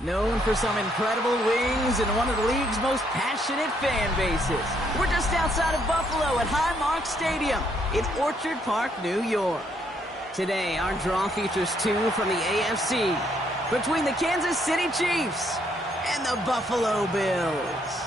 Known for some incredible wings and one of the league's most passionate fan bases. We're just outside of Buffalo at Highmark Stadium in Orchard Park, New York. Today, our draw features two from the AFC between the Kansas City Chiefs and the Buffalo Bills.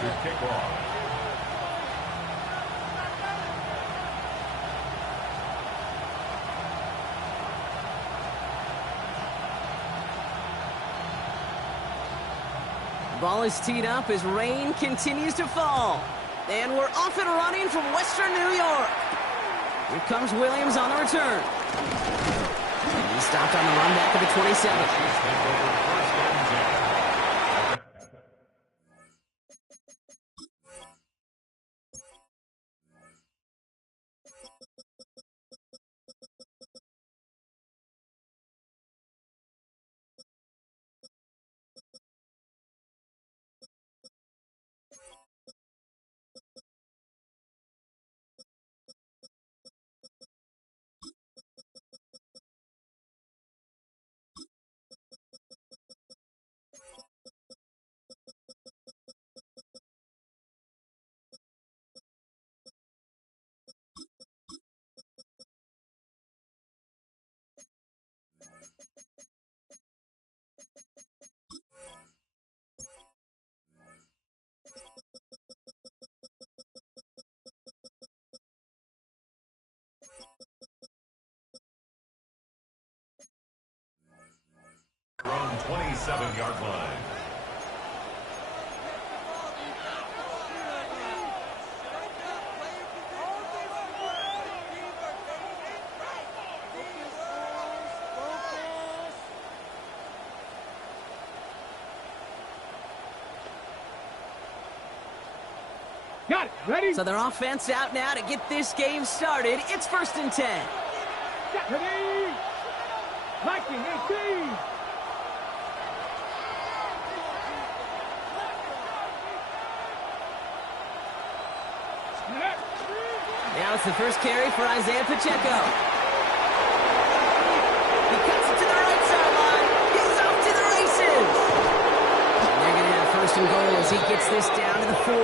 To kick off. Ball is teed up as rain continues to fall. And we're off and running from Western New York. Here comes Williams on the return. And he stopped on the run back to the 27. From 27-yard line. Got it. Ready? So their offense out now to get this game started. It's 1st and 10. Ready? Viking 18. Now it's the first carry for Isaiah Pacheco. He cuts it to the right sideline. He's off to the races. And they're going to have 1st and goal as he gets this down to the 4.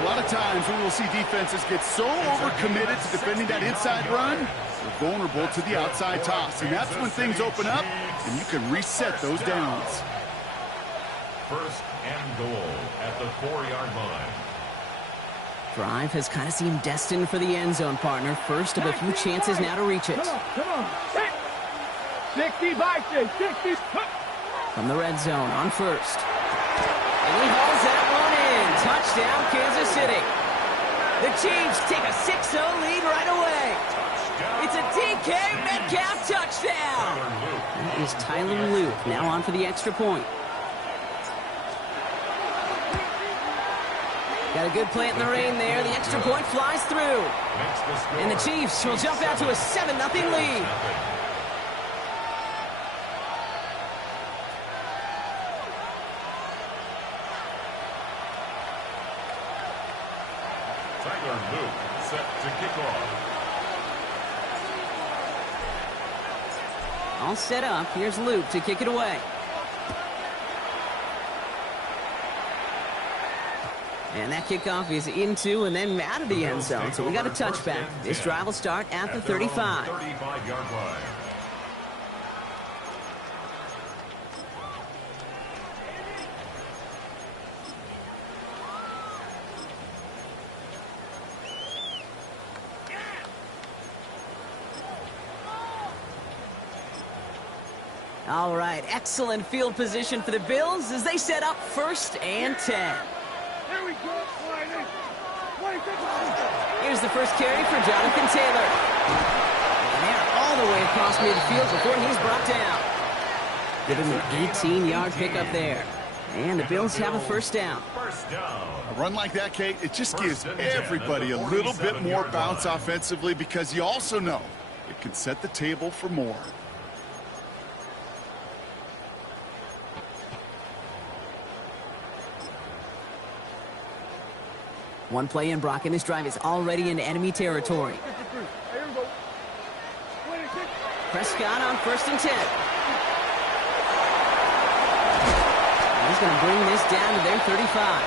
A lot of times we will see defenses get so overcommitted to defending that inside run, they're vulnerable to the outside toss. And that's when things open up, and you can reset those downs. 1st and goal at the 4-yard line. Drive has kind of seemed destined for the end zone, partner. First of a few chances now to reach it. Come on. 60 Vikings, 60. From the red zone on 1st. And he hauls that one in. Touchdown, Kansas City. The Chiefs take a 6-0 lead right away. It's a DK Metcalf touchdown. That is Tyler Luke now on for the extra point. Got a good plant in the rain there. The extra point flies through. And the Chiefs will jump out to a 7-0 lead. Tyler Luke set to kick off. All set up. Here's Luke to kick it away. And that kickoff is into and then out of the end zone. So we got a touchback. This drive will start at the 35. 35-yard line. All right, excellent field position for the Bills as they set up 1st and 10. Here we go. Here's the first carry for Jonathan Taylor. And they're all the way across midfield before he's brought down. Give him an 18-yard pickup there. And the Bills have a 1st down. 1st first down. A run like that, Kate, it just gives everybody a little bit more bounce offensively because you also know it can set the table for more. One play in, Brock, and this drive is already in enemy territory. Prescott on 1st and 10. He's going to bring this down to their 35.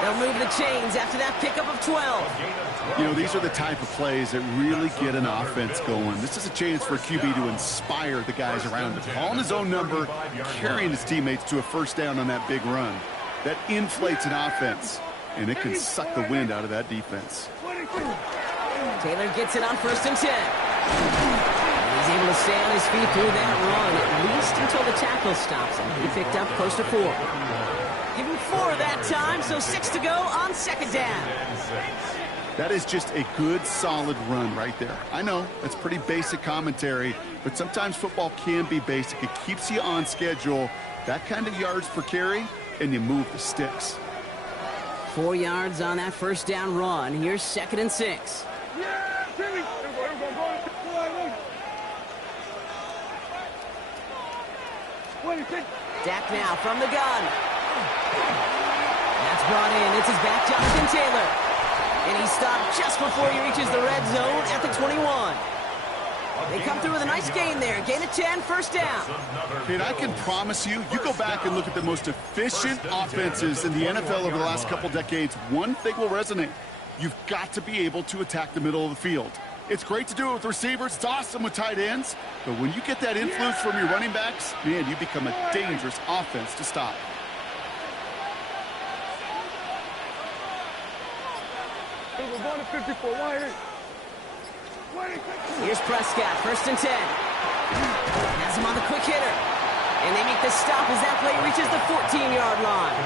They'll move the chains after that pickup of 12. You know, these are the type of plays that really get an offense going. This is a chance for a QB to inspire the guys around him. Calling his own number, carrying his teammates to a first down on that big run. That inflates an offense, and it can suck the wind out of that defense. Taylor gets it on 1st and 10. He's able to stay on his feet through that run, at least until the tackle stops him. He picked up close to 4. Give him 4 that time, so 6 to go on 2nd down. That is just a good, solid run right there. I know, that's pretty basic commentary, but sometimes football can be basic. It keeps you on schedule. That kind of yards per carry, and you move the sticks. 4 yards on that 1st down run. Here's 2nd and 6. Dak now from the gun. That's brought in. It's his back, Jonathan Taylor. And he stopped just before he reaches the red zone at the 21. They come through with a nice gain there. Gain of 10, 1st down. And I can promise you, you go back and look at the most efficient offenses in the NFL over the last couple decades, one thing will resonate. You've got to be able to attack the middle of the field. It's great to do it with receivers. It's awesome with tight ends. But when you get that influence from your running backs, man, you become a dangerous offense to stop. We're going to 54. Here's Prescott, 1st and 10. Has him on the quick hitter. And they make the stop as that play reaches the 14-yard line.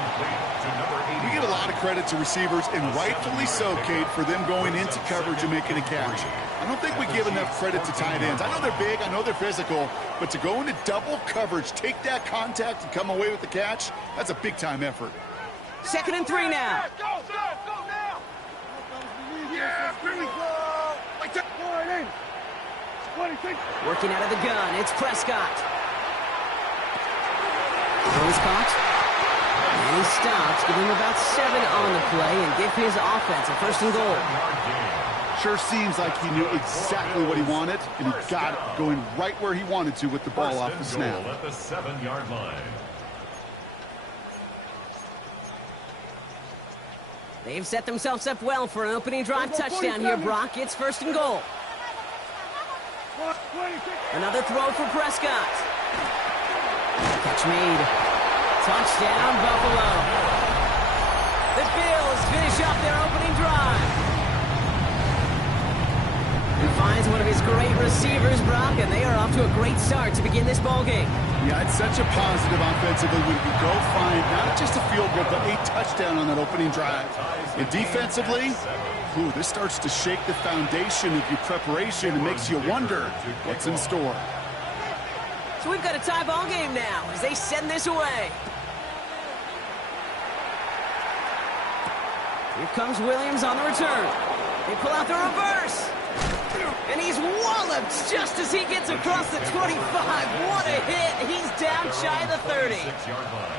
We get a lot of credit to receivers, and rightfully so, Kate, for them going into coverage and making a catch. I don't think we give enough credit to tight ends. I know they're big, I know they're physical, but to go into double coverage, take that contact, and come away with the catch, that's a big-time effort. 2nd and 3 now. Go now! Yeah, here we go! Like that. 26. Working out of the gun, it's Prescott. Throws caught. And he stops, give him about 7 on the play, and give his offense a 1st and goal. Sure seems like he knew exactly what he wanted, and he got it going right where he wanted to with the ball off the snap. At the 7-yard line. They've set themselves up well for an opening drive touchdown here, Brock. It's 1st and goal. Another throw for Prescott. Catch made. Touchdown, Buffalo. The Bills finish up their opening drive. He finds one of his great receivers, Brock, and they are off to a great start to begin this ballgame. Yeah, it's such a positive offensively when you go find not just a field goal, but a touchdown on that opening drive. And defensively, this starts to shake the foundation of your preparation and makes you wonder what's in store. So we've got a tie ball game now as they send this away. Here comes Williams on the return. They pull out the reverse. And he's walloped just as he gets across the 25. What a hit. He's down shy of the 30. 6-yard line.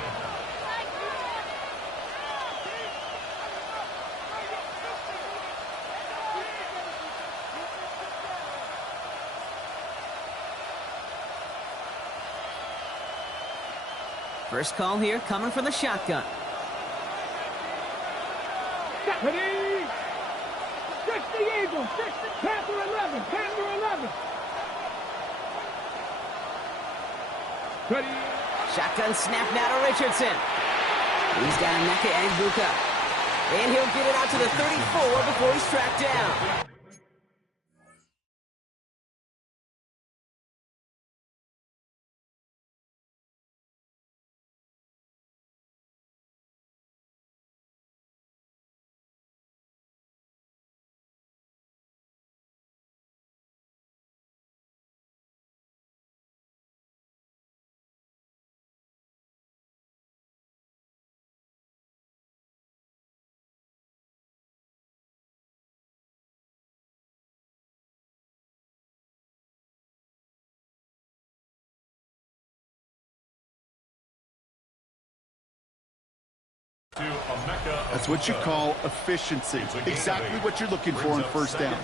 First call here coming from the shotgun. Ready? 60 Eagles, 60, Panther 11, Panther 11. Ready? Shotgun snap now to Richardson. He's got Emeka and Buka. And he'll get it out to the 34 before he's tracked down. That's what you call efficiency. Exactly what you're looking for on first down.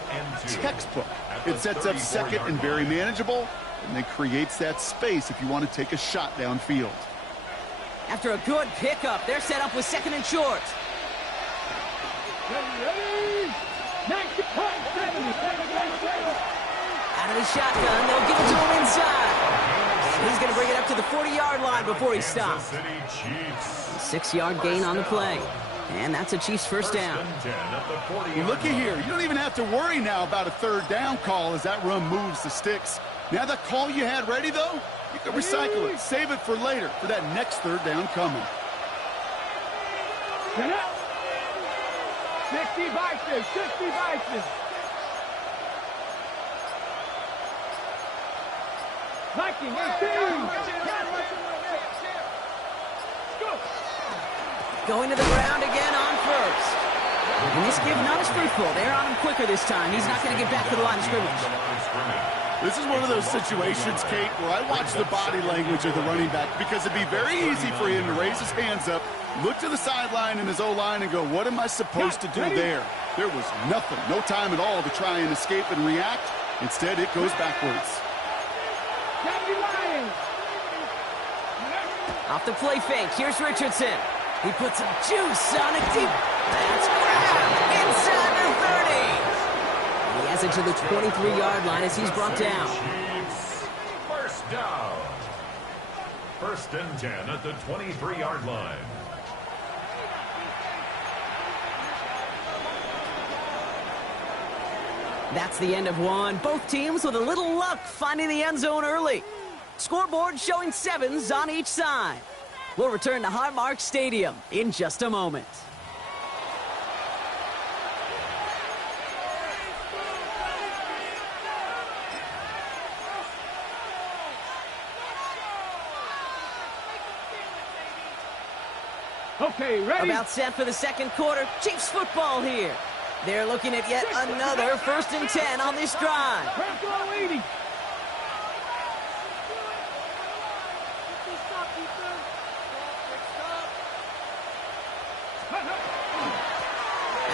Textbook. It sets up second and very manageable, and then creates that space if you want to take a shot downfield. After a good pickup, they're set up with second and short. Out of the shotgun, they'll give it to him inside. He's going to bring it up to the 40-yard line before he stops. 6-yard gain on the play. And that's a Chiefs first down. Well, looky here. You don't even have to worry now about a third down call as that run moves the sticks. Now that call you had ready, though, you can recycle it. Save it for later for that next third down coming. 60 Vikings, 60 Vikings. Viking, 18. Going to the ground again on first. And this give not as fruitful. They're on him quicker this time. He's not going to get back to the line of scrimmage. This is one of those situations, Kate, where I watch the body language of the running back because it'd be very easy for him to raise his hands up, look to the sideline in his O-line and go, what am I supposed to do there? There was nothing, no time at all to try and escape and react. Instead, it goes backwards. Off the play fake, here's Richardson. He puts some juice on it deep. That's grabbed inside the 30. He has it to the 23-yard line as he's brought down. First down. First and 10 at the 23-yard line. That's the end of one. Both teams with a little luck finding the end zone early. Scoreboard showing 7s on each side. We'll return to Highmark Stadium in just a moment. Okay, ready? About set for the second quarter. Chiefs football here. They're looking at yet another 1st and 10 on this drive.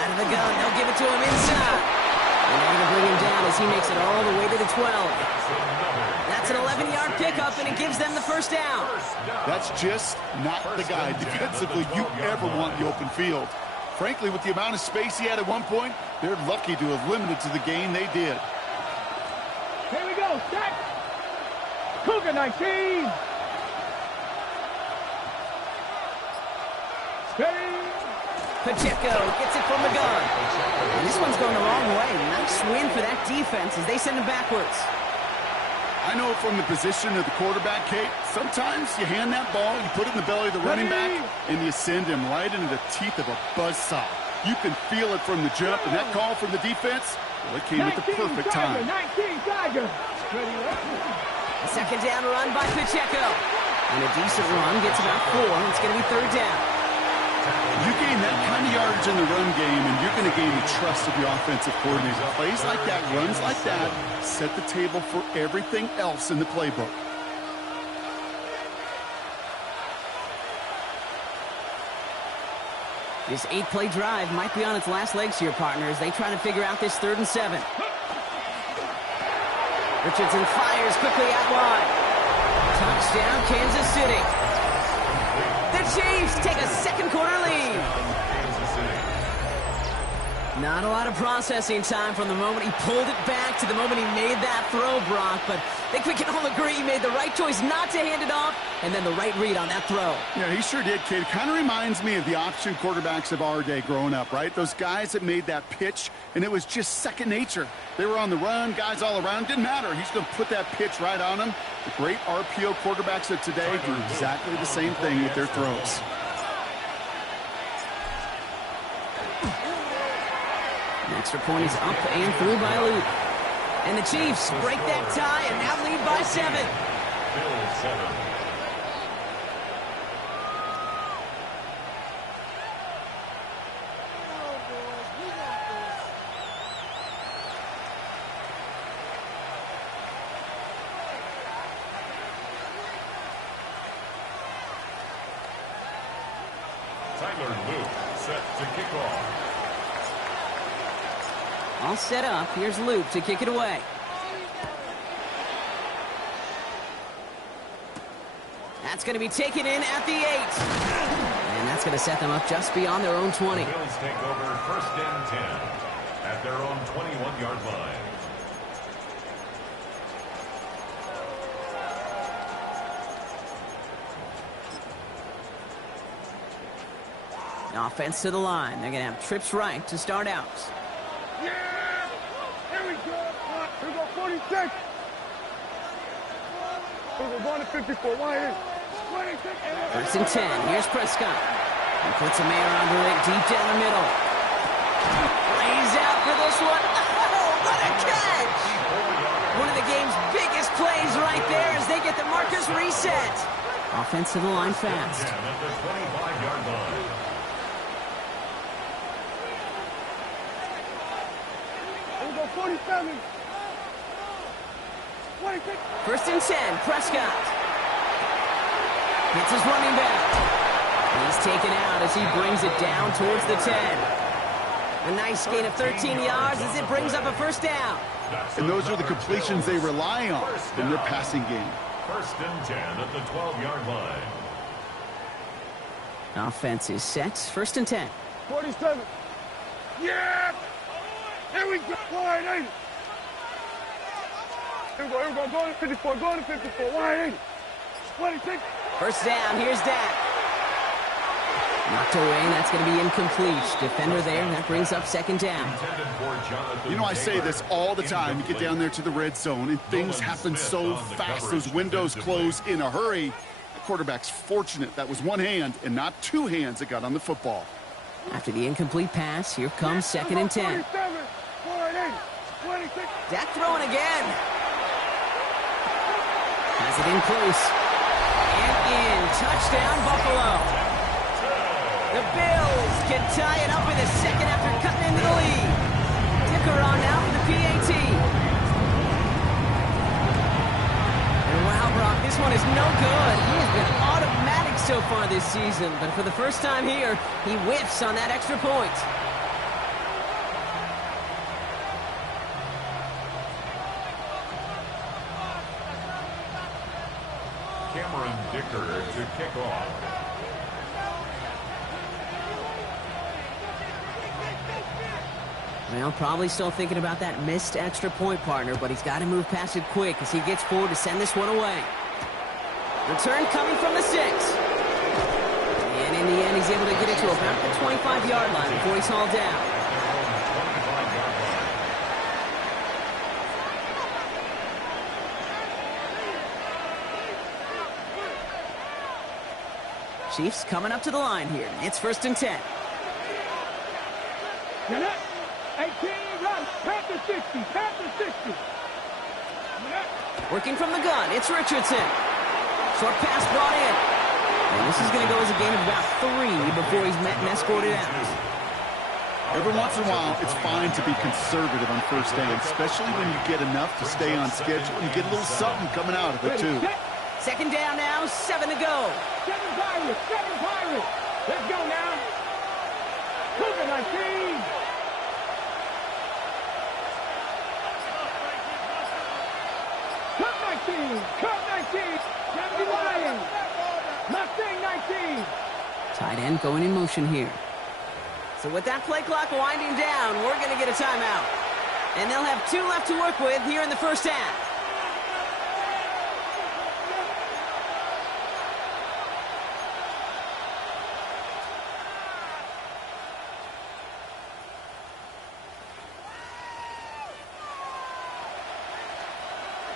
Out of the gun, they'll give it to him inside. And they're going to bring him down as he makes it all the way to the 12. That's an 11-yard pickup, and it gives them the first down. That's just not the guy defensively you ever want in the open field. Frankly, with the amount of space he had at one point, they're lucky to have limited to the gain they did. Here we go, set. Cougar 19. Steady. Pacheco gets it from the gun. And this one's going the wrong way. Nice win for that defense as they send him backwards. I know from the position of the quarterback, Kate, sometimes you hand that ball, you put it in the belly of the running back, and you send him right into the teeth of a buzzsaw. You can feel it from the jump, and that call from the defense, well, it came at the perfect time. 19 Tiger. A second down run by Pacheco. And a decent run gets about 4, and it's going to be third down. You gain that kind of yardage in the run game, and you're going to gain the trust of the offensive coordinator. Plays like that, runs like that, set the table for everything else in the playbook. This 8-play drive might be on its last legs here, partners. They try to figure out this 3rd and 7. Richardson fires quickly out wide. Touchdown, Kansas City. The Chiefs take a second quarter lead. Not a lot of processing time from the moment he pulled it back to the moment he made that throw, Brock. But I think we can all agree he made the right choice not to hand it off, and then the right read on that throw. Yeah, he sure did, kid. Kind of reminds me of the option quarterbacks of our day growing up, right? Those guys that made that pitch, and it was just second nature. They were on the run, guys all around. Didn't matter. He's going to put that pitch right on them. The great RPO quarterbacks of today do exactly the same thing with their throws. An extra point is up and through by Luke. And the Chiefs break that tie and now lead by 7. Bills 7. Luke set to kick off. All set up. Here's Luke to kick it away. That's going to be taken in at the 8. And that's going to set them up just beyond their own 20. The Bills take over 1st and 10 at their own 21-yard line. Offense to the line. They're going to have trips right to start out. Yeah! Here we go. Here we go, 46. We're going to 54. Why is 26? 1st and 10. Here's Prescott. He puts a man under it deep down the middle. Lays out for this one. Oh, what a catch! One of the game's biggest plays right there as they get the markers reset. Offense to the line fast. At the 25-yard line. Here we go, 47. 26. 1st and 10. Prescott. Hits his running back. He's taken out as he brings it down towards the 10. A nice gain of 13 yards as it brings up a 1st down. And those are the completions they rely on in their passing game. 1st and 10 at the 12-yard line. Offense is set. 1st and 10. 47. Yeah! Here we go. Wide 80. Here we go. Going to 54. Going to 54. Wide 80. 26. 1st down. Here's Dak. Knocked away. That's going to be incomplete. Defender there. That brings up 2nd down. You know, I say this all the time. You get down there to the red zone, and things happen so fast. Those windows close in a hurry. The quarterback's fortunate that was one hand and not two hands that got on the football. After the incomplete pass, here comes 2nd and 10. 26. Dak throwing again. Has it in close. And in. Touchdown, Buffalo. The Bills can tie it up in a second after cutting into the lead. Dicker on now for the PAT. And wow, Brock, this one is no good. He has been automatic so far this season, but for the first time here, he whiffs on that extra point. Cameron Dicker to kick off. Well, probably still thinking about that missed extra point, partner, but he's got to move past it quick as he gets forward to send this one away. Return coming from the 6. And in the end, he's able to get it to about the 25-yard line before he's hauled down. Chiefs coming up to the line here. It's 1st and 10. 18, run, pat the 60, pat the 60. Working from the gun, it's Richardson. Short pass brought in. And this is going to go as a gain of about 3 before he's met and escorted out. Every once in a while, it's fine to be conservative on 1st down, especially when you get enough to stay on schedule and you get a little something coming out of it, too. 2nd down now, 7 to go. 7 Pirates, 7 Pirates. Let's go now. Cougar 19. Cut 19. 70 Lions. Mustang 19. Tight end going in motion here. So with that play clock winding down, we're going to get a timeout. And they'll have 2 left to work with here in the 1st half.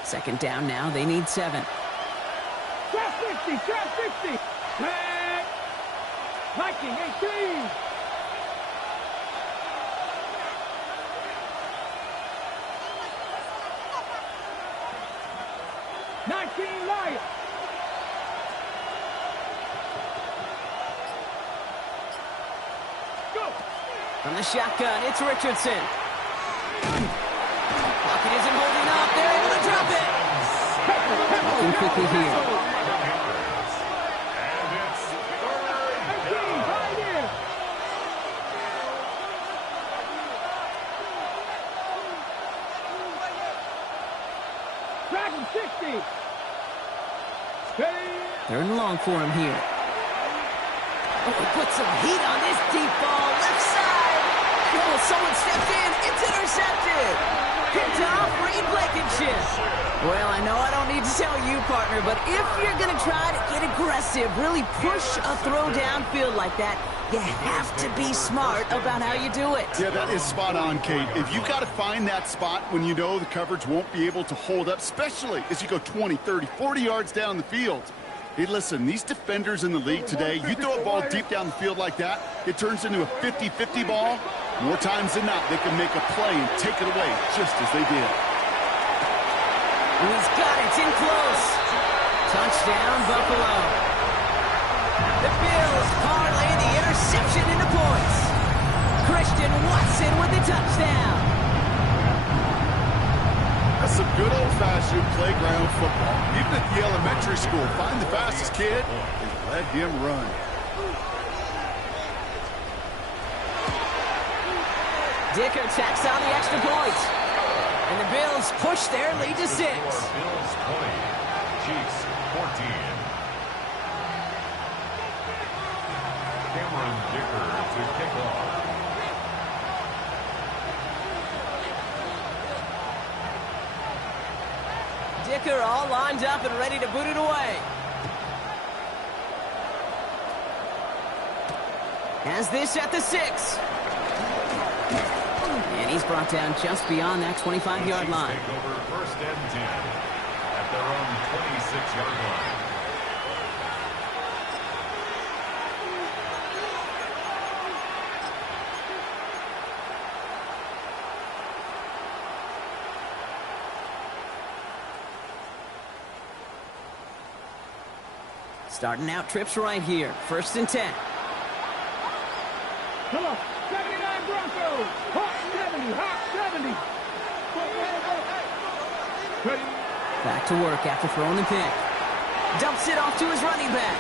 Second down now, they need 7. Trap 60, trap 60. Back. Viking 18. Lions. Go. From the shotgun, it's Richardson. Pocket isn't holding up. They're able to drop it. Looking quickly here. And it's 3rd down. 50. Ready? Third and long for him here. Oh, he put some heat on this deep ball. Left side. Oh, someone stepped in. It's intercepted. Picked off Reed Blankenship. Well, I know I don't need to tell you, partner, but if you're going to try to get aggressive, really push a throw downfield like that, you have to be smart about how you do it. Yeah, that is spot on, Kate. If you've got to find that spot when you know the coverage won't be able to hold up, especially as you go 20, 30, 40 yards down the field. Hey, listen, these defenders in the league today, you throw a ball deep down the field like that, it turns into a 50-50 ball. More times than not, they can make a play and take it away just as they did. And he's got it. It's in close. Touchdown, Buffalo. The Bills parlay the interception into points. Christian Watson with the touchdown. That's some good old-fashioned playground football. Even at the elementary school, find the fastest kid and let him run. Dicker tacks on the extra point. And the Bills push their lead to 6. Bills 20, Chiefs 14. Cameron Dicker to kick off. Dicker all lined up and ready to boot it away. Has this at the 6. And he's brought down just beyond that 25-yard line. Take over first and 10 at their own 26-yard line. Starting out trips right here. First and 10. Come on. 79 Broncos. Hot 70. Hot 70. Ready? Back to work after throwing the pick. Dumps it off to his running back.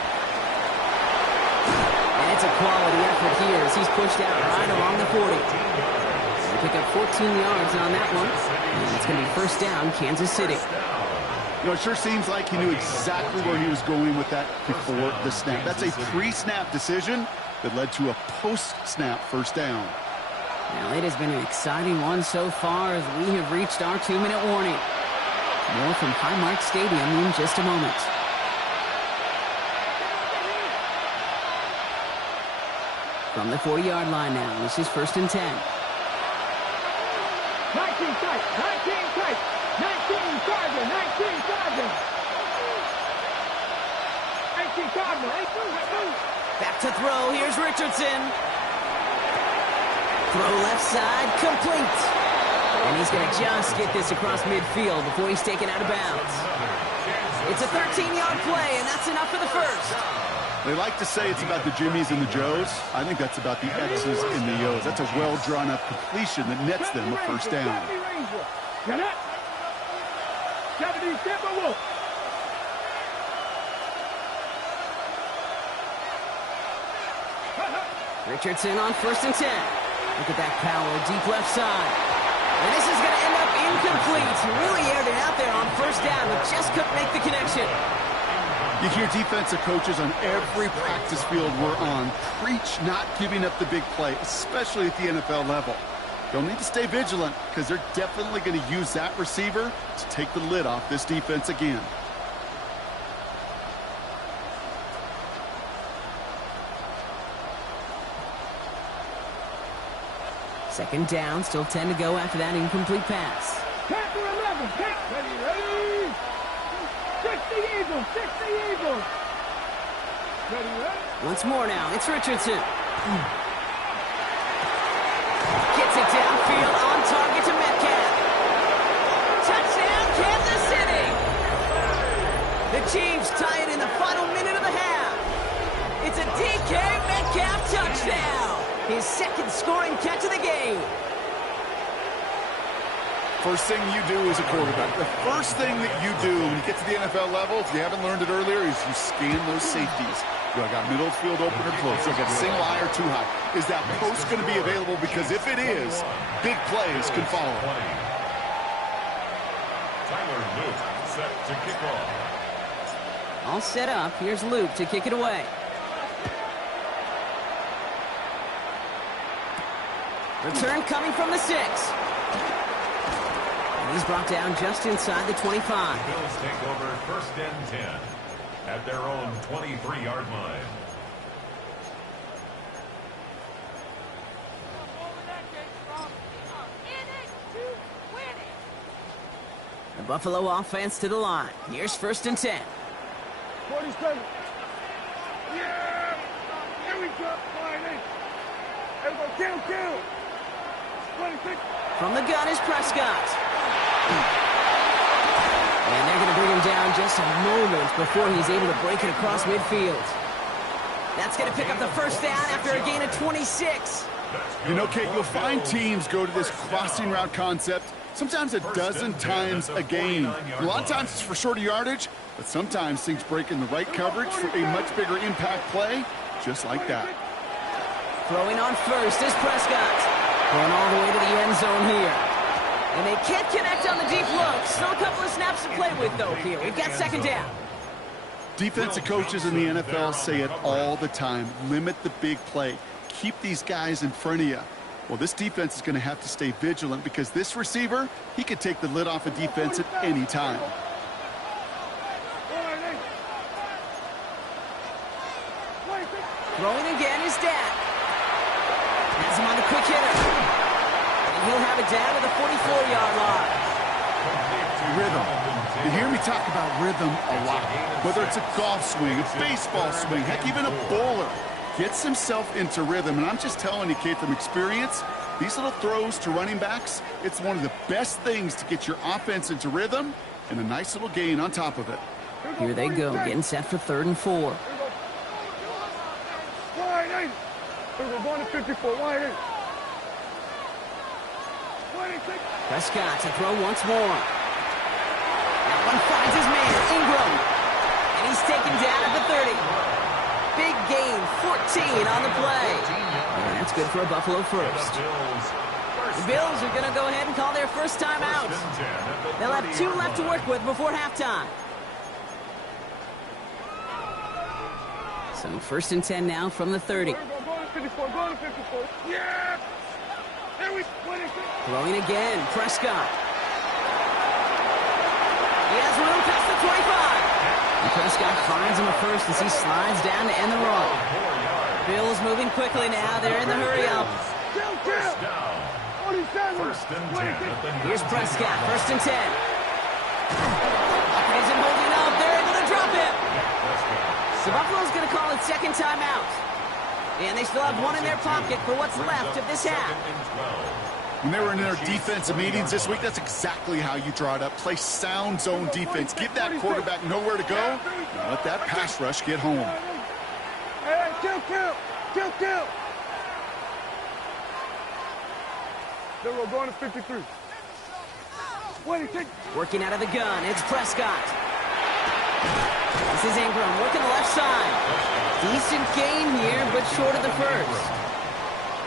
And it's a quality effort here as he's pushed out right along the 40. They pick up 14 yards on that one. And it's going to be first down, Kansas City. You know, it sure seems like he knew exactly where he was going with that before the snap. That's a pre-snap decision that led to a post-snap first down. Well, it has been an exciting one so far as we have reached our 2-minute warning. More from Highmark Stadium in just a moment. From the 40-yard line now, this is first and 10. 19 tight. 19 tight. 19 Cardinal. 19 Cardinal. 19 Cardinal. 18. Back to throw. Here's Richardson. Throw left side, complete. And he's going to just get this across midfield before he's taken out of bounds. It's a 13-yard play, and that's enough for the first. They like to say it's about the Jimmies and the Joes. I think that's about the X's and the O's. That's a well-drawn-up completion that nets them a first down. Richardson on first and 10. Look at that power, deep left side. And this is going to end up incomplete. He really aired it out there on first down, but just couldn't make the connection. You hear defensive coaches on every practice field we're on preach not giving up the big play, especially at the NFL level. They'll need to stay vigilant because they're definitely going to use that receiver to take the lid off this defense again. Second down, still 10 to go after that incomplete pass. Panther 11, pick. Ready? 60 Eagles, 60 Eagles. Ready? Once more now, it's Richardson. Gets it downfield, on target to Metcalf. Touchdown, Kansas City. The Chiefs tie it in the final minute of the half. It's a DK Metcalf touchdown. His second scoring catch of the game. First thing you do as a quarterback, the first thing that you do when you get to the NFL level, if you haven't learned it earlier, is you scan those safeties. Do I got middle field open or close? Do I got single high or too high? Is that post going to be available? Because if it is, big plays can follow. Tyler Newton set to kick off. All set up. Here's Luke to kick it away. Return coming from the 6. And he's brought down just inside the 25. The Bills take over 1st and 10 at their own 23-yard line. The Buffalo offense to the line. Here's 1st and 10. 47. Yeah! Here we go. Here we go. Kill. 26. From the gun is Prescott. And they're going to bring him down just a moment before he's able to break it across midfield. That's going to pick up the 1st down after a gain of 26. You know, Kate, you'll find teams go to this crossing route concept sometimes a dozen times a game. A lot of times it's for shorter yardage, but sometimes things break in the right coverage for a much bigger impact play, just like that. Throwing on 1st is Prescott. Going all the way to the end zone here. And they can't connect on the deep look. Still a couple of snaps to play with, though, here. We've got 2nd down. Defensive coaches in the NFL say it all the time. Limit the big play. Keep these guys in front of you. Well, this defense is going to have to stay vigilant because this receiver, he could take the lid off a defense at any time. Throwing again is Dak. Has him on the quick hitter. And he'll have it down to the 44-yard line. Rhythm. You hear me talk about rhythm a lot. Whether it's a golf swing, a baseball swing, heck, even a bowler. Gets himself into rhythm, and I'm just telling you, Kate, from experience, these little throws to running backs, it's one of the best things to get your offense into rhythm and a nice little gain on top of it. Here they go, getting set for 3rd and 4. Wide eight. We're going to 54. Wide eight. 26. Prescott to throw once more. That one finds his man, Ingram. And he's taken down at the 30. Big gain, 14 on the play. And that's good for a Buffalo 1st. The Bills are going to go ahead and call their 1st timeout. They'll have 2 left to work with before halftime. So 1st and 10 now from the 30. Going to 54. Going to 54. Yeah! There we 26. Throwing again, Prescott. He has room past the 25. And Prescott finds him a 1st as he slides down to end the run. Bills moving quickly now. They're in the hurry-up. Here's Prescott, 1st and 10. He's holding up. They're able to drop it. So Buffalo's going to call it 2nd timeout. And they still have 1 in their pocket for what's left of this half. When they were in their defensive meetings this week, that's exactly how you draw it up. Play sound zone defense. Give that quarterback nowhere to go. And let that pass rush get home. Hey, kill. Then we're going to 53. 26. Working out of the gun, it's Prescott. This is Ingram working the left side. Decent gain here, but short of the 1st.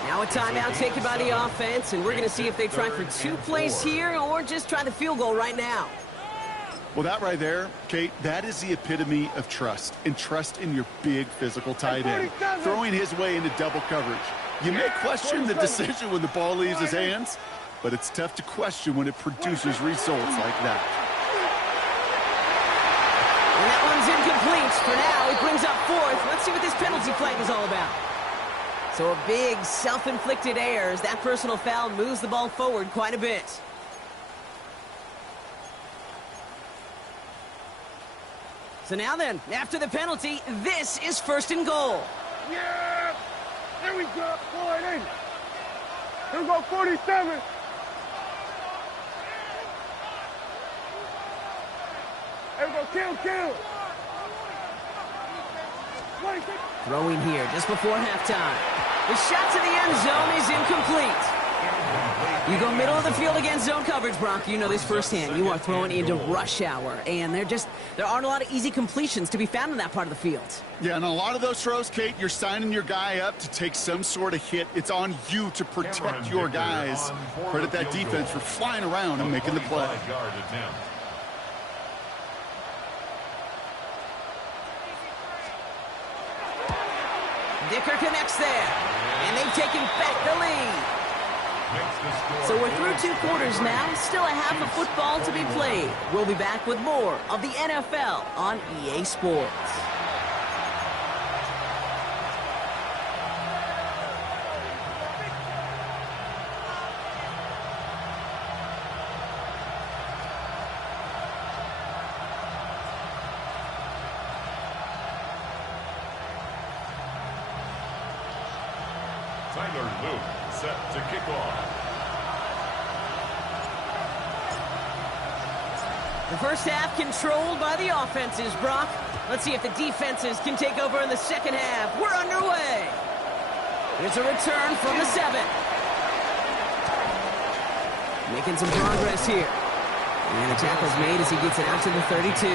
Now a timeout taken by the offense, and we're going to see if they try for 2 plays here or just try the field goal right now. Well, that right there, Kate, that is the epitome of trust, and trust in your big physical tight end. Throwing his way into double coverage. You may question the decision when the ball leaves his hands, but it's tough to question when it produces results like that. And that one's incomplete for now. He brings up 4th. Let's see what this penalty flag is all about. So a big self-inflicted error as that personal foul moves the ball forward quite a bit. So now then, after the penalty, this is 1st and goal. Yeah! There we go. Wide eight. Here we go, 47. Here we go, kill. 26. Throwing here just before halftime. The shot to the end zone is incomplete. You go middle of the field against zone coverage, Brock. You know this firsthand. You are throwing into rush hour, and there aren't a lot of easy completions to be found in that part of the field. Yeah, and a lot of those throws, Kate, you're signing your guy up to take some sort of hit. It's on you to protect your guys. Credit that defense for flying around and making the play. Dicker connects there. And they've taken back the lead. So we're through 2 quarters now. Still a half of football to be played. We'll be back with more of the NFL on EA Sports. Tyler Luke set to kick off. The first half controlled by the offenses, Brock. Let's see if the defenses can take over in the second half. We're underway. Here's a return from the 7. Making some progress here. And the tackle's made as he gets it out to the 32.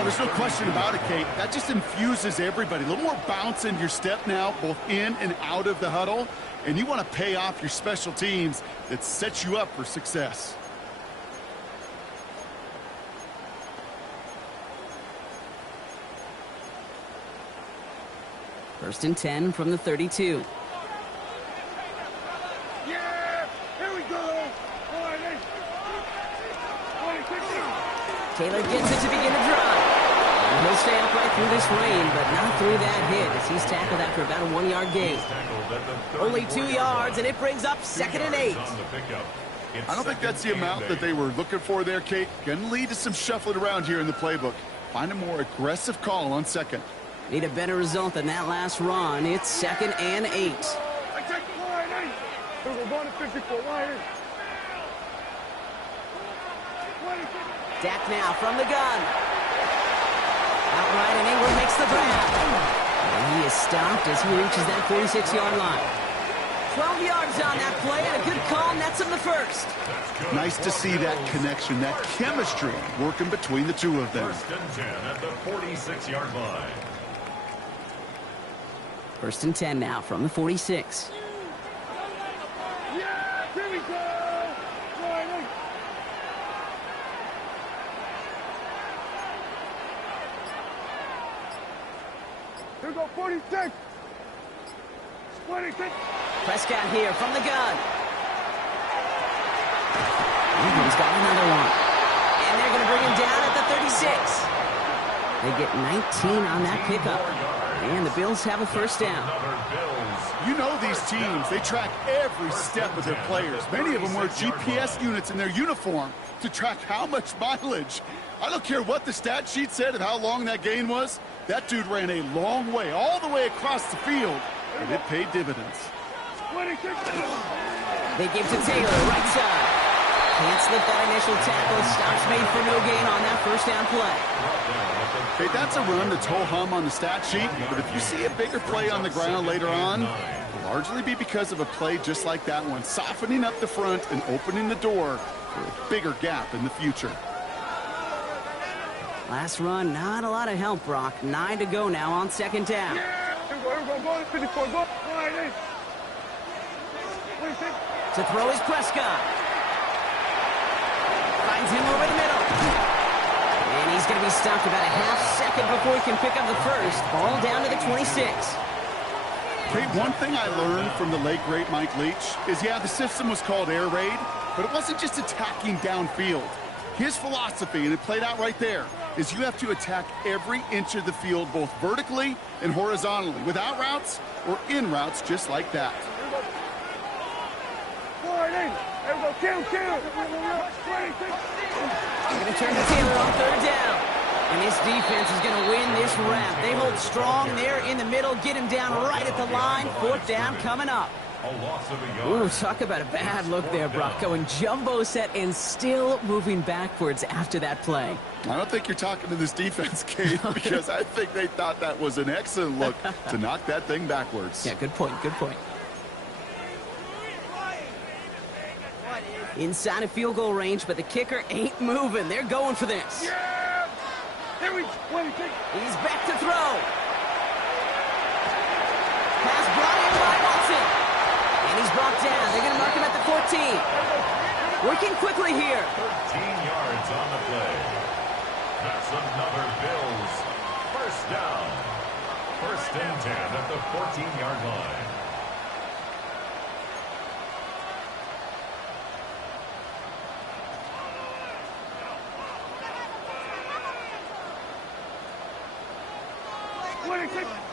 Oh, there's no question about it, Kate. That just infuses everybody. A little more bounce in your step now, both in and out of the huddle. And you want to pay off your special teams that sets you up for success. First and 10 from the 32. Yeah! Here we go! Taylor gets it to begin a drive. And he'll stay upright through this rain, but not through that hit as he's tackled after about a 1-yard gain. Only 2 yards, and it brings up 2nd and 8. I don't think that's the amount that they were looking for there, Kate. Going to lead to some shuffling around here in the playbook. Find a more aggressive call on 2nd. Need a better result than that last run. It's 2nd and 8. I take the line, eh? We're going to 54 line. Dak now from the gun. Outright, and Ingram makes the grab. And he is stopped as he reaches that 46-yard line. 12 yards on that play, and a good call nets him the first. Nice to see that connection, that chemistry working between the two of them. First and 10 at the 46-yard line. First and 10 now from the 46. Yeah! Here we go! Here we go, 46! 26! Prescott here from the gun. He's got another one. And they're going to bring him down at the 36. They get 19 on that pickup. And the Bills have a first down. You know these teams, they track every step of their players. Many of them wear GPS units in their uniform to track how much mileage. I don't care what the stat sheet said of how long that gain was. That dude ran a long way, all the way across the field, and it paid dividends. 26! They give to Taylor, right side. Can't slip that initial tackle. Stops made for no gain on that first down play. Hey, that's a run that's ho-hum on the stat sheet, but if you see a bigger play on the ground later on, it'll largely be because of a play just like that one, softening up the front and opening the door for a bigger gap in the future. Last run, not a lot of help, Brock. 9 to go now on second down. Yeah! Here we go, go, 54, go! Line, eh? 26! To throw is Prescott. Finds him over the middle. And he's going to be stopped about a half second before he can pick up the first. Ball down to the 26. Hey, one thing I learned from the late, great Mike Leach is, yeah, the system was called air raid, but it wasn't just attacking downfield. His philosophy, and it played out right there, is you have to attack every inch of the field, both vertically and horizontally, without routes or in routes just like that. There we go, kill! 26! They're going to turn to Taylor on third down. And this defense is going to win this round. They hold strong there in the middle, get him down right at the line. Fourth down coming up. A loss of a yard. Ooh, talk about a bad look there, Brock. Going jumbo set and still moving backwards after that play. I don't think you're talking to this defense, Kate, because I think they thought that was an excellent look to knock that thing backwards. Yeah, good point, good point. Inside of field goal range, but the kicker ain't moving. They're going for this. Yeah! Here we go, 26! He's back to throw. Pass brought in by Watson. And he's brought down. They're going to mark him at the 14. Working quickly here. 13 yards on the play. That's another Bills first down. First and 10 at the 14-yard line.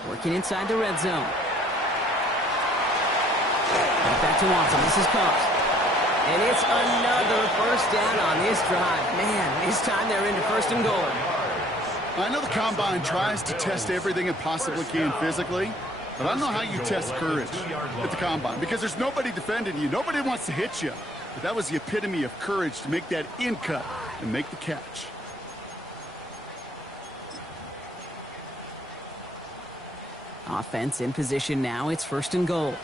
Working inside the red zone. Back to Watson. This is Cox. And it's another first down on this drive. Man, this time they're into first and goal. I know the Combine tries to test everything it possibly can physically, but I don't know how you test courage at the Combine because there's nobody defending you. Nobody wants to hit you. But that was the epitome of courage to make that in cut and make the catch. Offense in position now. It's first and goal.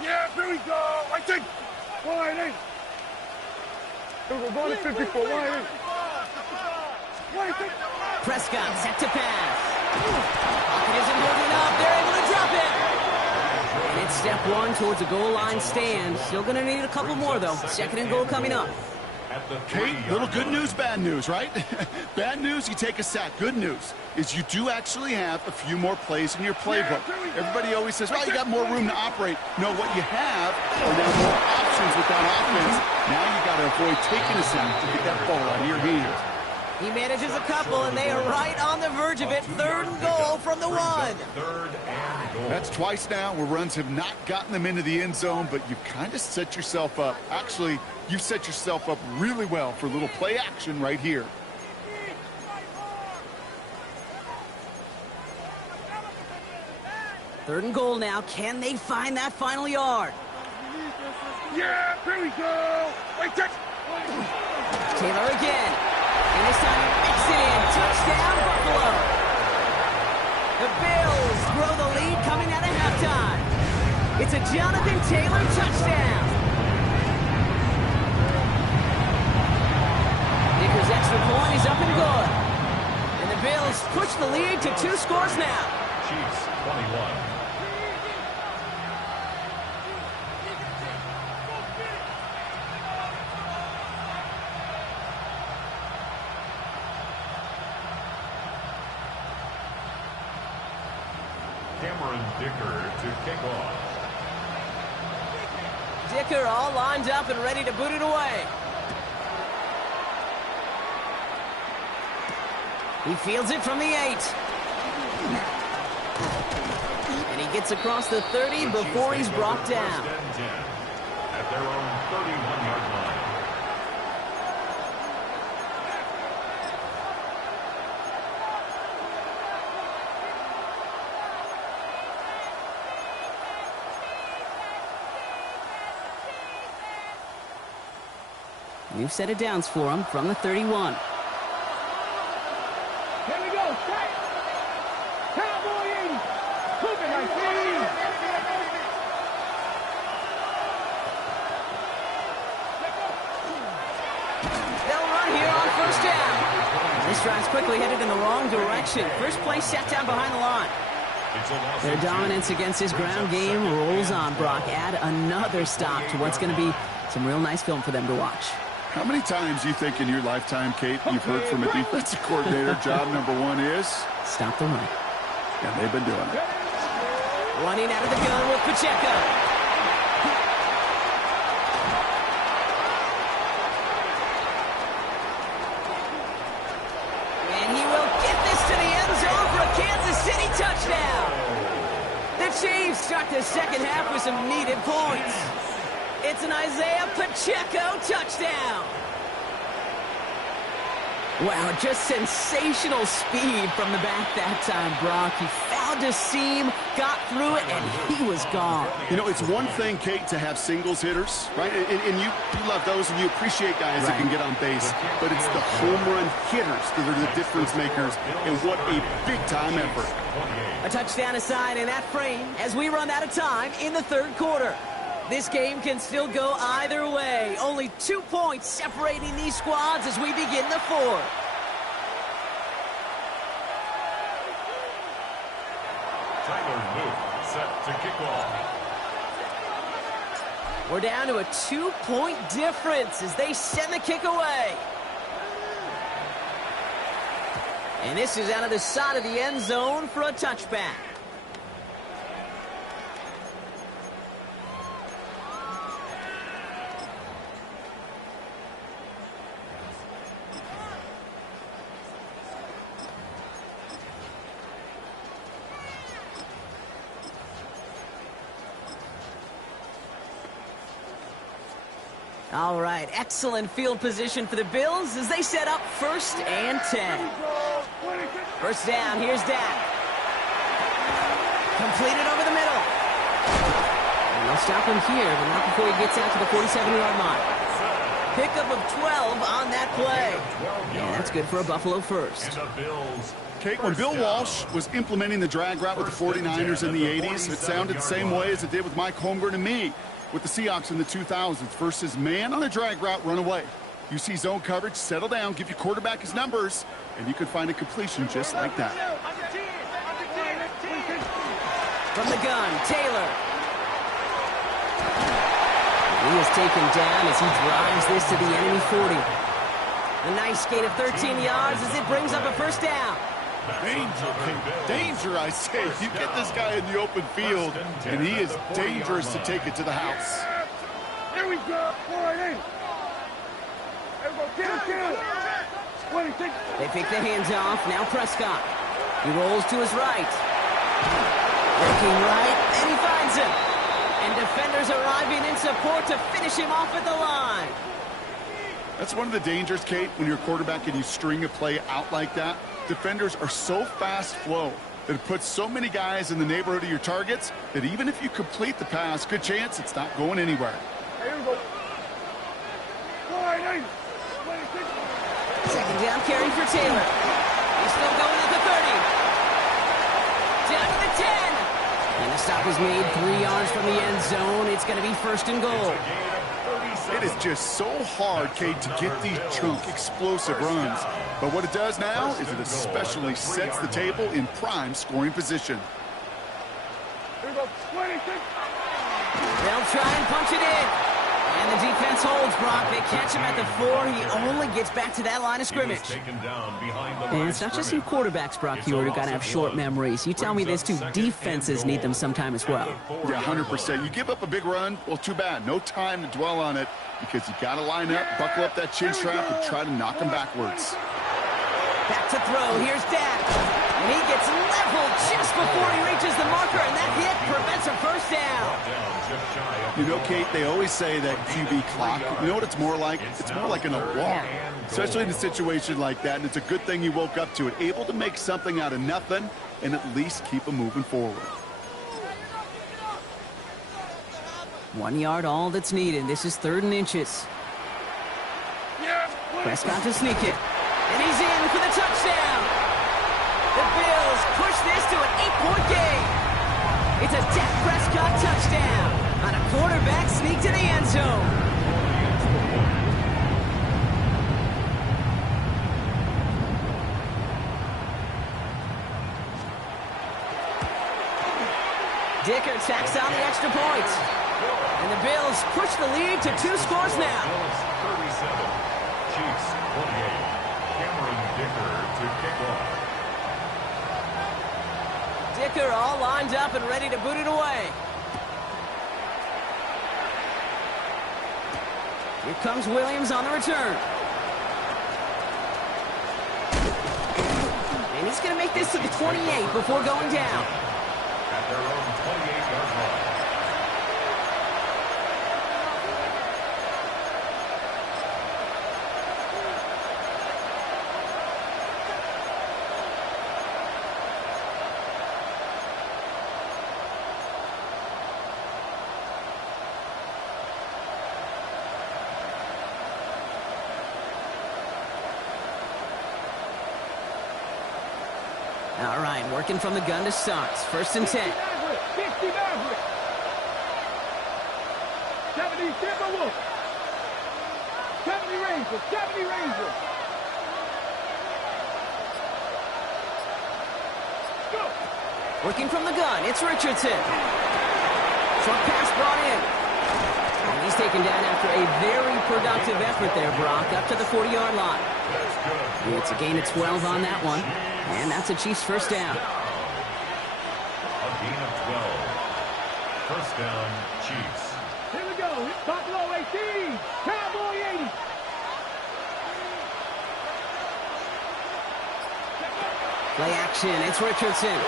Yeah, here we go. I think. Wide in. We're going to 54. Wide in. Prescott set to pass. Pocket isn't holding up. They're able to drop it. And it's step one towards a goal line stand. Still going to need a couple more, though. Second and goal coming up. Kate, little good news, bad news, right? Bad news, you take a sack. Good news is you do actually have a few more plays in your playbook. Everybody always says, well, you got more room to operate. No, what you have are now more options with that offense. Now you got to avoid taking a sack to get that ball out of your hands. He manages a couple, and they are right on the verge of it. Third and goal from the one. Third and goal. That's twice now where runs have not gotten them into the end zone, but you've kind of set yourself up. Actually, you've set yourself up really well for a little play action right here. Third and goal now. Can they find that final yard? Yeah, here we go. Wait, touch. Taylor again. And this time he makes it in. Touchdown, Buffalo. The Bills grow the lead coming out of halftime. It's a Jonathan Taylor touchdown. Nicker's extra point is up and good. And the Bills push the lead to 2 scores now. Chiefs 21. Dicker to kick off. Dicker all lined up and ready to boot it away. He fields it from the 8. And he gets across the 30 before he's brought down. At their own 31-yard line. New set of downs for him from the 31. Here we go. Set. Cowboy 80. Moving, I see. They'll run here on first down. This drive's quickly headed in the wrong direction. First play set down behind the line. Their dominance against his ground game rolls on, Brock. Add another stop to what's going to be some real nice film for them to watch. How many times do you think in your lifetime, Kate, you've heard from a defensive coordinator, job number 1 is? Stop the run. And they've been doing it. Running out of the gun with Pacheco. And he will get this to the end zone for a Kansas City touchdown. The Chiefs start the second half with some needed points. It's an Isaiah Pacheco touchdown. Wow, just sensational speed from the back that time, Brock. He found a seam, got through it, and he was gone. You know, it's one thing, Kate, to have singles hitters, right? And you love those, and you appreciate guys that can get on base. But it's the home run hitters that are the difference makers, and what a big-time effort. A touchdown aside in that frame as we run out of time in the third quarter. This game can still go either way. Only 2 points separating these squads as we begin the fourth. Tyler Luke set to kick off. We're down to a 2-point difference as they send the kick away. And this is out of the side of the end zone for a touchback. All right, excellent field position for the Bills as they set up 1st and 10. First down, here's Dak. Completed over the middle. And they'll stop him here, but not before he gets out to the 47-yard line. Pickup of 12 on that play. Yeah, that's good for a Buffalo first. Kate, when Bill Walsh was implementing the drag route with the 49ers in the 80s, it sounded the same way as it did with Mike Holmgren and me with the Seahawks in the 2000s versus man on a drag route, run away. You see zone coverage, settle down, give your quarterback his numbers, and you could find a completion just like that. From the gun, Taylor. He is taken down as he drives this to the enemy 40. A nice gain of 13 yards as it brings up a first down. Danger, danger, I say. You get this guy in the open field, and he is dangerous to take it to the house. Here we go. They pick the hands off. Now Prescott. He rolls to his right. Looking right, and he finds him. And defenders arriving in support to finish him off at the line. That's one of the dangers, Kate, when you're a quarterback and you string a play out like that. Defenders are so fast flow that it puts so many guys in the neighborhood of your targets that even if you complete the pass, good chance it's not going anywhere. Here we go. Second down carry for Taylor. He's still going at the 30. Down to the 10. And the stop is made 3 yards from the end zone. It's going to be 1st and goal. It is just so hard, Kate, to get these chunk, explosive runs. But what it does now is it especially sets the table in prime scoring position. Here we go. 26. They'll try and punch it in. And the defense holds, Brock. They catch him at the 4. He only gets back to that line of scrimmage. And it's not just some quarterbacks, Brock, who got to have short memories. You tell me this too. Defenses need them sometime as well. Yeah, 100%. You give up a big run, well, too bad. No time to dwell on it because you got to line up, buckle up that chin strap, and try to knock them backwards. Back to throw. Here's Dak. And he gets leveled just before he reaches the marker, and that hit prevents a first down. You know, Kate, they always say that QB clock, you know what it's more like? It's more like an alarm, especially in a situation like that, and it's a good thing you woke up to it, able to make something out of nothing and at least keep them moving forward. 1 yard, all that's needed. This is 3rd and inches. Prescott to sneak it. And he's in for the touchdown. The Bills push this to an 8-point game. It's a Dak Prescott touchdown on a quarterback sneak to the end zone. Dicker tacks on the extra point. And the Bills push the lead to 2 scores now. Bills 37, Chiefs 28. Cameron Dicker to kick off. Dicker all lined up and ready to boot it away. Here comes Williams on the return. And he's going to make this to the 28 before going down. At their own 28-yard line. All right, working from the gun to start. 1st and 10. 60 Maverick. 70 Timberwolf. 70 Rangers. 70 Rangers. Go. Working from the gun, it's Richardson. Short pass brought in. And He's taken down after a very productive effort there, Brock, up to the 40-yard line. It's a gain of 12 on that one, and that's a Chiefs first down. A gain of 12. First down, Chiefs. Here we go. Buffalo 18. Cowboy 80. Play action. It's Richardson.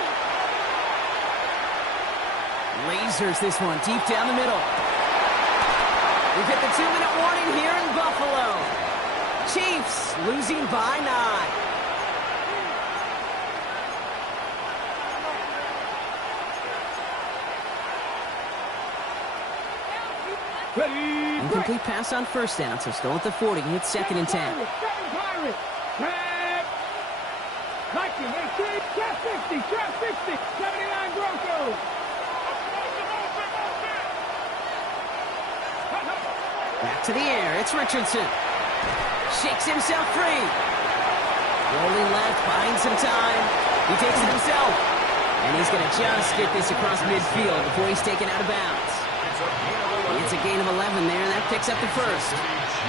Lasers this one deep down the middle. We've hit the 2-minute warning here in Buffalo. Chiefs losing by 9. Ready. Incomplete pass on first down, so still at the 40. It's second and 10. Pirate. Tag. 19, 18, trap 60, trap 60, 79 Broncos. Back to the air. It's Richardson. Shakes himself free. Rolling left, buying some time. He takes it himself. And he's going to just get this across midfield before he's taken out of bounds. It's a gain of 11 there, and that picks up the first.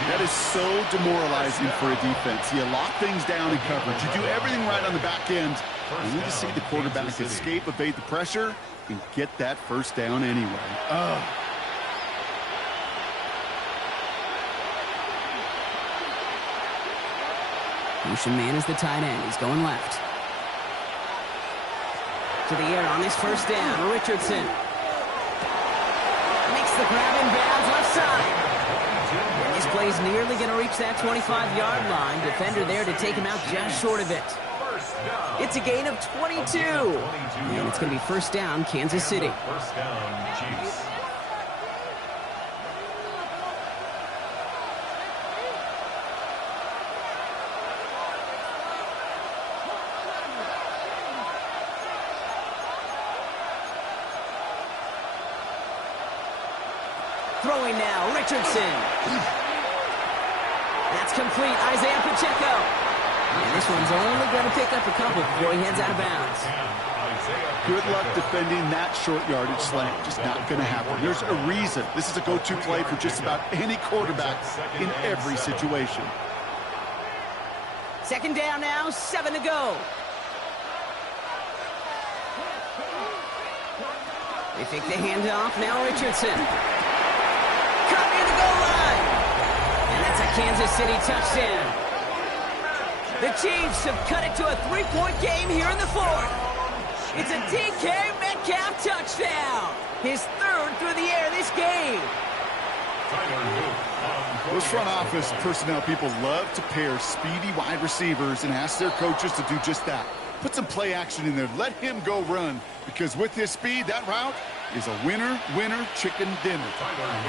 That is so demoralizing for a defense. You lock things down in coverage. You do everything right on the back end. You need to see the quarterback escape, evade the pressure, and get that first down anyway. Motion man is the tight end. He's going left. To the air on this first down. Richardson makes the grab in bounds left side. And this play's nearly going to reach that 25-yard line. Defender there to take him out just short of it. It's a gain of 22. And it's going to be first down, Kansas City. First down, Chiefs. Throwing now, Richardson. That's complete, Isaiah Pacheco. And this one's only going to pick up a couple before he heads out of bounds. Good luck defending that short yardage slant. Just not going to happen. There's a reason. This is a go-to play for just about any quarterback in every situation. Second down now, 7 to go. They fake the handoff, now Richardson. Cut near the goal line. And that's a Kansas City touchdown. The Chiefs have cut it to a 3-point game here in the fourth. It's a DK Metcalf touchdown. His third through the air this game. Those front office personnel people love to pair speedy wide receivers and ask their coaches to do just that. Put some play action in there. Let him go run. Because with his speed, that route is a winner, chicken dinner.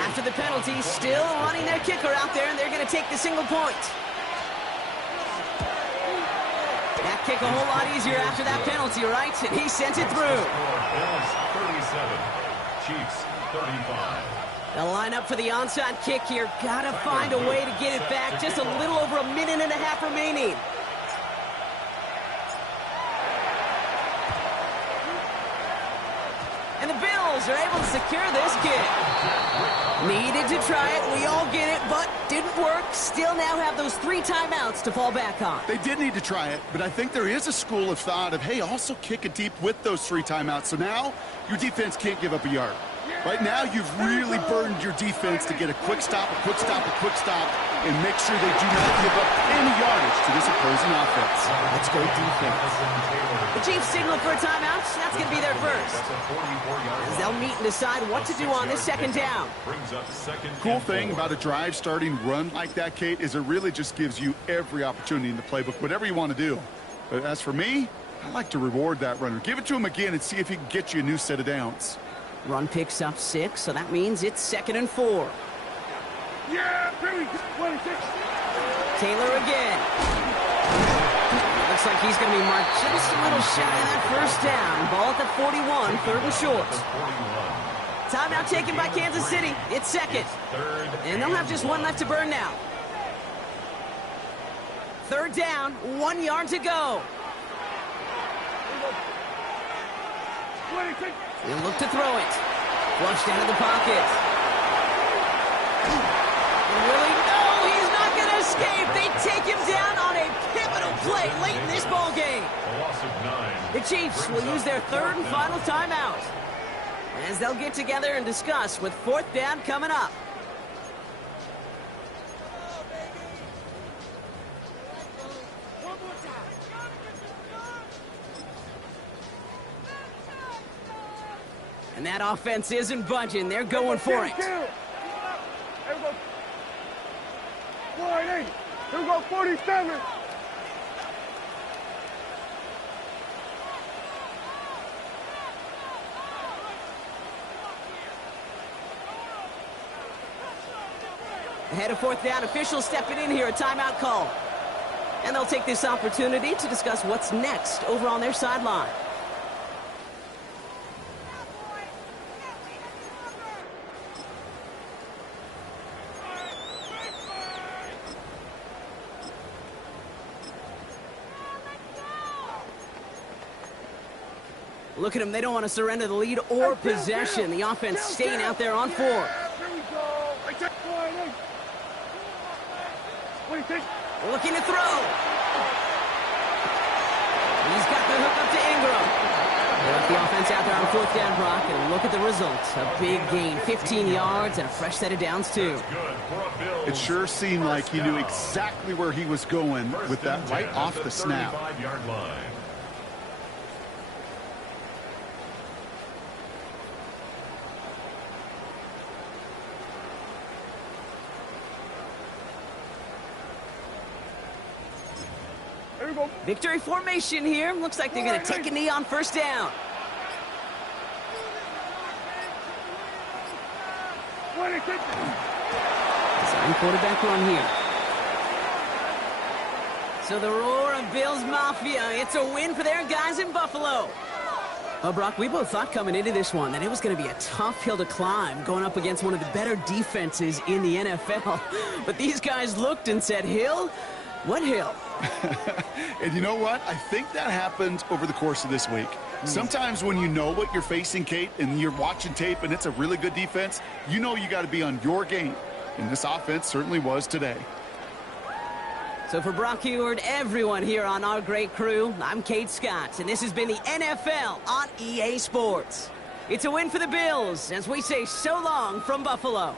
After the penalty, still running their kicker out there, and they're going to take the single point. That kick a whole lot easier after that penalty, right? And he sent it through. Bills 37, Chiefs 35. They'll line up for the onside kick here. Gotta find a way to get it back. Just a little over a minute and a half remaining. And the Bills are able to secure this kick. Needed to try it. We all get it, but didn't work. Still now have those 3 timeouts to fall back on. They did need to try it, but I think there is a school of thought of, hey, also kick it deep with those 3 timeouts. So now your defense can't give up a yard. Right now, you've really burdened your defense to get a quick stop, and make sure they do not give up any yardage to this opposing offense. Let's go defense. The Chiefs signal for a timeout. That's going to be their first. As they'll meet and decide what to do on this second down. Cool thing about a drive starting run like that, Kate, is it really just gives you every opportunity in the playbook, whatever you want to do. But as for me, I like to reward that runner. Give it to him again and see if he can get you a new set of downs. Run picks up 6, so that means it's 2nd and 4. Yeah, Billy, 26. Taylor again. Looks like he's going to be marked just a little shy of that first down. Ball at the 41, 3rd and short. Timeout taken by Kansas City. It's 2nd. And they'll have just 1 left to burn now. 3rd down, 1 yard to go. 26. He'll look to throw it. Flushed out of the pocket. Chiefs will use their third and final timeout as they'll get together and discuss with fourth down coming up. And that offense isn't budging. They're going for it. Here we go, 47. Ahead of fourth down, officials stepping in here, a timeout call. And they'll take this opportunity to discuss what's next over on their sideline. Look at them. They don't want to surrender the lead or possession. The offense staying out there on 4. Here we go. I take 26. Looking to throw. He's got the hook up to Ingram. They left the offense out there on fourth down, Brock, and look at the results. A big gain, 15 yards, and a fresh set of downs, too. It sure seemed like he knew exactly where he was going with that right off the snap. Victory formation here. Looks like they're going to take a knee on first down. Sign quarterback run here. So the roar of Bills Mafia. It's a win for their guys in Buffalo. Well, Brock, we both thought coming into this one that it was going to be a tough hill to climb going up against one of the better defenses in the NFL. But these guys looked and said, Hill? What hill? And you know what? I think that happened over the course of this week. Sometimes when you know what you're facing, Kate, and you're watching tape and it's a really good defense, you know you got to be on your game. And this offense certainly was today. So for Brock Heward, everyone here on our great crew, I'm Kate Scott, and this has been the NFL on EA Sports. It's a win for the Bills as we say so long from Buffalo.